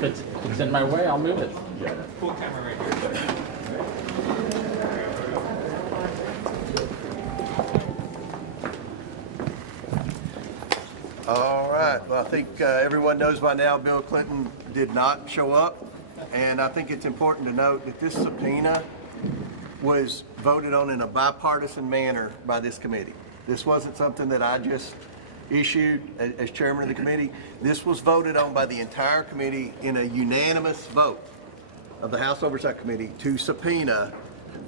If it's in my way, I'll move it. Full camera right here. All right. Well, I think everyone knows by now Bill Clinton did not show up. And I think it's important to note that this subpoena was voted on in a bipartisan manner by this committee. This wasn't something that I just issued as chairman of the committee. This was voted on by the entire committee in a unanimous vote of the House Oversight Committee to subpoena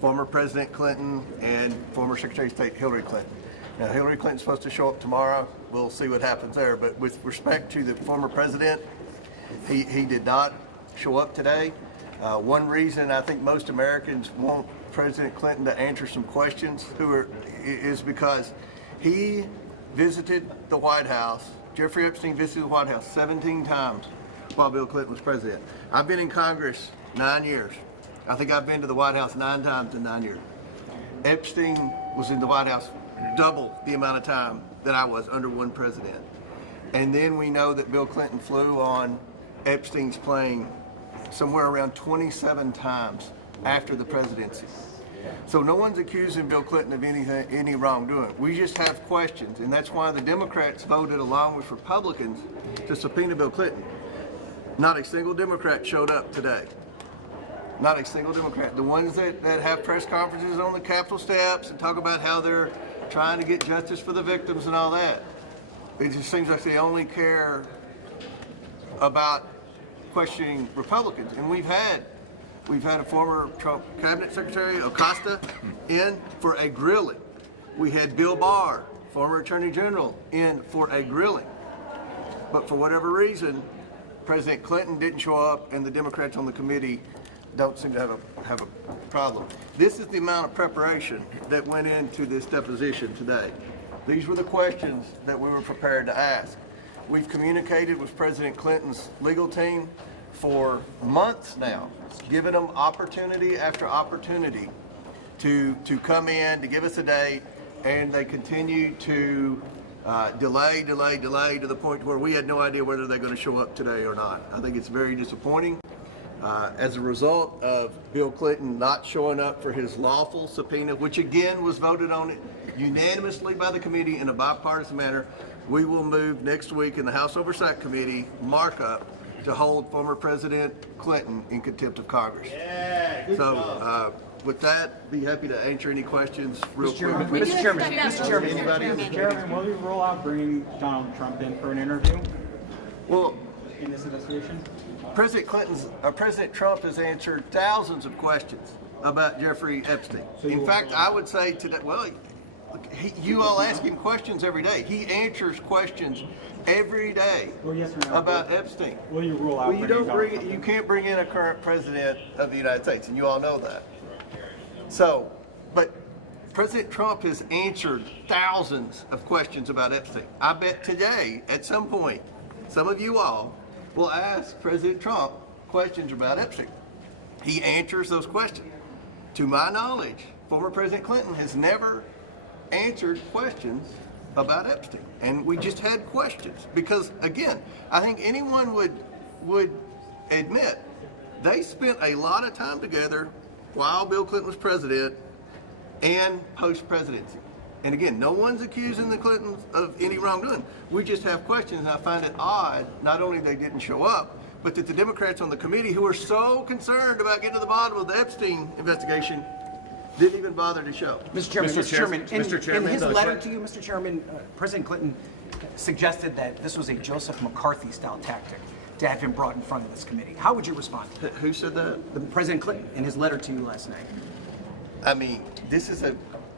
former President Clinton and former Secretary of State Hillary Clinton. Now, Hillary Clinton's supposed to show up tomorrow. We'll see what happens there. But with respect to the former president, he did not show up today. One reason I think most Americans want President Clinton to answer some questions is because he visited the White House. Jeffrey Epstein visited the White House 17 times while Bill Clinton was president. I've been in Congress 9 years. I think I've been to the White House 9 times in 9 years. Epstein was in the White House double the amount of time that I was under one president. And then we know that Bill Clinton flew on Epstein's plane somewhere around 27 times after the presidency. So no one's accusing Bill Clinton of any wrongdoing. We just have questions, and that's why the Democrats voted along with Republicans to subpoena Bill Clinton. Not a single Democrat showed up today. Not a single Democrat. The ones that have press conferences on the Capitol steps and talk about how they're trying to get justice for the victims and all that. It just seems like they only care about questioning Republicans. And we've had a former Trump cabinet secretary, Acosta, in for a grilling. We had Bill Barr, former attorney general, in for a grilling. But for whatever reason, President Clinton didn't show up, and the Democrats on the committee don't seem to have a problem. This is the amount of preparation that went into this deposition today. These were the questions that we were prepared to ask. We've communicated with President Clinton's legal team for months now, giving them opportunity after opportunity to come in, to give us a date, and they continue to delay to the point where we had no idea whether they're going to show up today or not. I think it's very disappointing. As a result of Bill Clinton not showing up for his lawful subpoena, which again was voted on unanimously by the committee in a bipartisan manner, we will move next week in the House Oversight Committee markup to hold former President Clinton in contempt of Congress. Yeah, so with that, be happy to answer any questions real quick. Mr. Chairman, Anybody? Chairman, will you roll out bringing Donald Trump in for an interview Well, in this investigation? President Trump has answered thousands of questions about Jeffrey Epstein. In fact, I would say today, well, you all ask him questions every day. He answers questions every day about Epstein. Will you rule out? Well, you can't bring in a current president of the United States, and you all know that. So, but President Trump has answered thousands of questions about Epstein. I bet today, at some point, some of you all will ask President Trump questions about Epstein. He answers those questions. To my knowledge, former President Clinton has never answered questions about Epstein. And we just had questions because, again, I think anyone would admit they spent a lot of time together while Bill Clinton was president and post-presidency. And again, no one's accusing the Clintons of any wrongdoing. We just have questions, and I find it odd, not only they didn't show up, but that the Democrats on the committee, who are so concerned about getting to the bottom of the Epstein investigation, didn't even bother to show. Mr. Chairman, in his letter to you, Mr. Chairman, President Clinton suggested that this was a Joseph McCarthy-style tactic to have him brought in front of this committee. How would you respond? Who said that? President Clinton, in his letter to you last night. I mean, this is a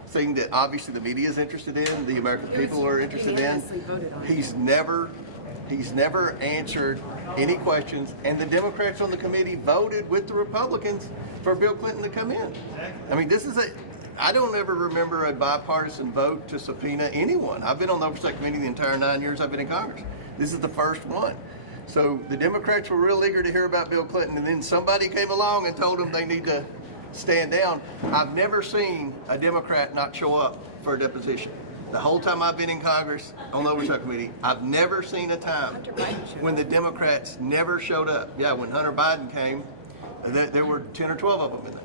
thing that obviously the media is interested in, the American people are interested in. He's never answered any questions, and the Democrats on the committee voted with the Republicans for Bill Clinton to come in. I mean, I don't ever remember a bipartisan vote to subpoena anyone. I've been on the Oversight Committee the entire 9 years I've been in Congress. This is the first one. So the Democrats were real eager to hear about Bill Clinton, and then somebody came along and told them they need to stand down. I've never seen a Democrat not show up for a deposition. the whole time I've been in Congress on the Oversight Committee, I've never seen a time when the Democrats never showed up. Yeah, when Hunter Biden came, there were 10 or 12 of them in there.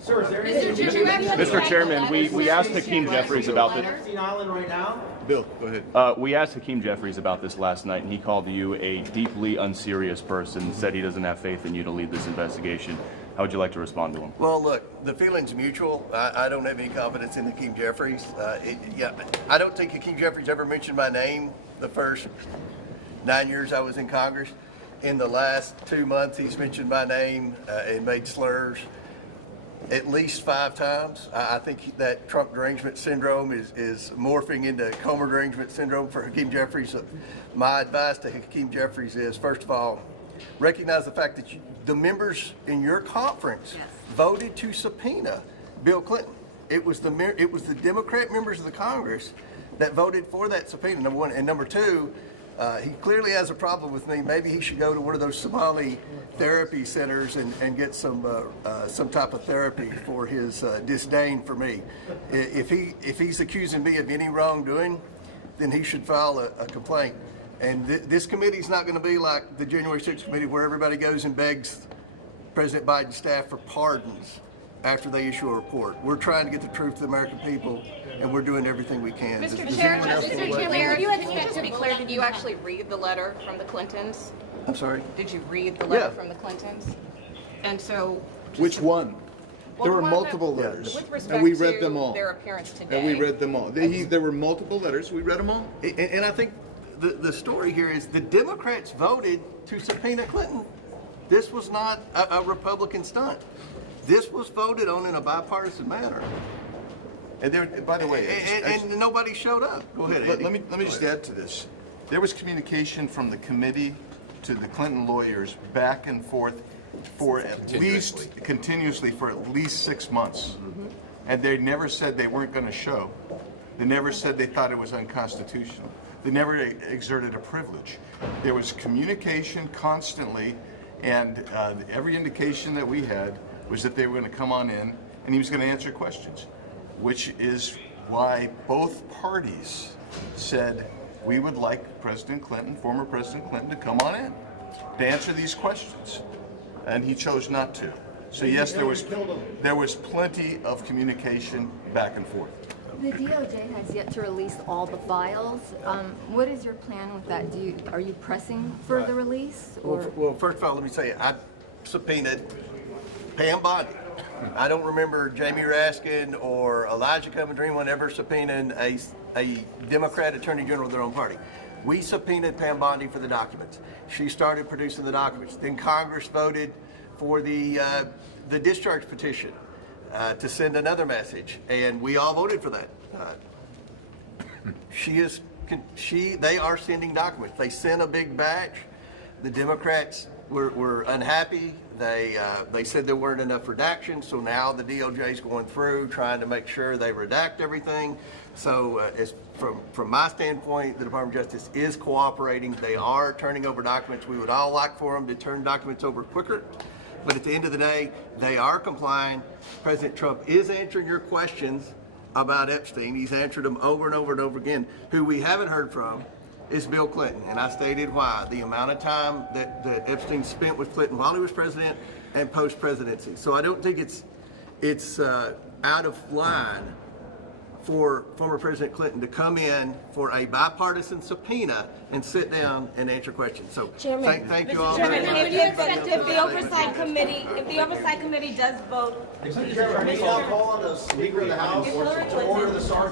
Sir, is there any Mr. Chairman, we asked Hakeem Jeffries about this. Epstein Island right now? Bill, go ahead. We asked Hakeem Jeffries about this last night, and he called you a deeply unserious person, said he doesn't have faith in you to lead this investigation. How would you like to respond to him? Well, look, the feeling's mutual. I don't have any confidence in Hakeem Jeffries. I don't think Hakeem Jeffries ever mentioned my name the first 9 years I was in Congress. In the last 2 months, he's mentioned my name and made slurs at least 5 times. I think that Trump derangement syndrome is morphing into Comer derangement syndrome for Hakeem Jeffries. My advice to Hakeem Jeffries is, first of all, recognize the fact that the members in your conference voted to subpoena Bill Clinton. It was the Democrat members of the Congress that voted for that subpoena, number one. And number two, he clearly has a problem with me. Maybe he should go to one of those Somali therapy centers and get some type of therapy for his disdain for me. If he's accusing me of any wrongdoing, then he should file a complaint. And this committee's not going to be like the January 6th committee where everybody goes and begs President Biden's staff for pardons after they issue a report. We're trying to get the truth to the American people, and we're doing everything we can. Mr. Chair, can you just be clear, did you actually read the letter from the Clintons? I'm sorry? Did you read the letter Yeah. from the Clintons? And so... Which one? Well, There were the one multiple that- letters, With respect and we read to them all. their appearance today. And we read them all. There were multiple letters. We read them all. And I think the story here is the Democrats voted to subpoena Clinton. This was not a Republican stunt. This was voted on in a bipartisan manner. And there, by the way, and nobody showed up. Go ahead, Andy. Let me just add to this. There was communication from the committee to the Clinton lawyers back and forth for continuously for at least 6 months. And they never said they weren't going to show. They never said they thought it was unconstitutional. They never exerted a privilege. There was communication constantly, and every indication that we had was that they were going to come on in and he was going to answer questions, which is why both parties said we would like President Clinton, former President Clinton, to come on in to answer these questions. And he chose not to. So yes, there was plenty of communication back and forth. The DOJ has yet to release all the files. What is your plan with that? Are you pressing for the release? Or? Well, first of all, let me say I subpoenaed Pam Bondi. I don't remember Jamie Raskin or Elijah Cummings or anyone ever subpoenaing a Democrat attorney general of their own party. We subpoenaed Pam Bondi for the documents. She started producing the documents. Then Congress voted for the discharge petition to send another message, and we all voted for that. They are sending documents. They sent a big batch. The Democrats were unhappy. They said there weren't enough redactions, so now the DOJ is going through trying to make sure they redact everything. So from my standpoint, the Department of Justice is cooperating. They are turning over documents. We would all like for them to turn documents over quicker. But at the end of the day, they are complying. President Trump is answering your questions about Epstein. He's answered them over and over and over again. Who we haven't heard from is Bill Clinton. And I stated why. The amount of time that Epstein spent with Clinton while he was president and post-presidency. So I don't think it's out of line for former President Clinton to come in for a bipartisan subpoena and sit down and answer questions. So thank you all. Chairman, if the Oversight Committee does vote, Mr. Chairman, I'll call on the Speaker of the House to order the sergeant.